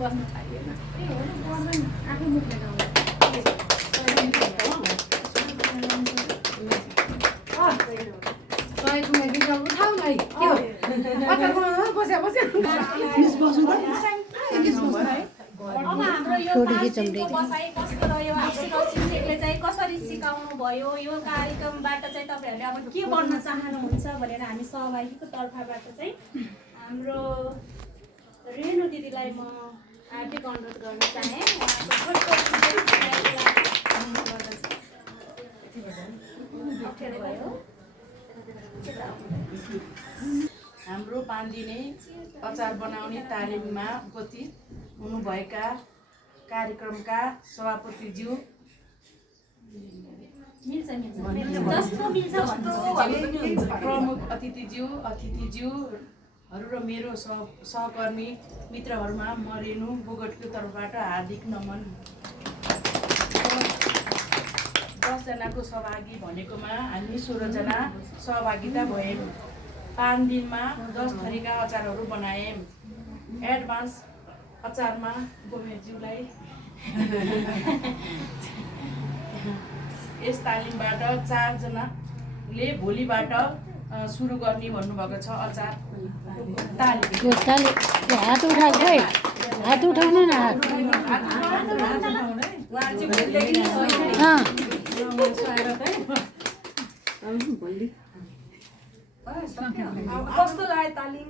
बस्न पाइएन आफै मुखले गाउँदा अब हाम्रो यो बसाइ कस्तो रह्यो हाम्रो शिक्षकले चाहिँ कसरी सिकाउनु भयो यो कार्यक्रमबाट चाहिँ तपाईँहरूले अब के बन्न चाहनुहुन्छ भनेर हामी सहभागीको तर्फबाट चाहिँ हाम्रो रेणु दिदीलाई म हार्दिक अनुरोध गर्न चाहे हाम्रो 5 दिने अचार बनाउने तालिममा उपस्थित हुनुभएका कार्यक्रमका सभापतिज्यू प्रमुख अतिथिज्यूहरू र मेरो सहकर्मी मित्रहरूमा म रेणु बोगटको तर्फबाट हार्दिक नमन। 10 जनाको सहभागी भनेकोमा हामी 16 जना सहभागिता भयौँ। 5 दिनमा 10 थरीका अचारहरू बनायौँ। एडभान्स अचारमा गोमेरज्यूलाई यस तालिमबाट 4 जनाले भोलिबाट सुरु गर्ने भन्नुभएको छ। अचार हात उठाएको है, हात उठाउन न कस्तो लाग्यो तालिम?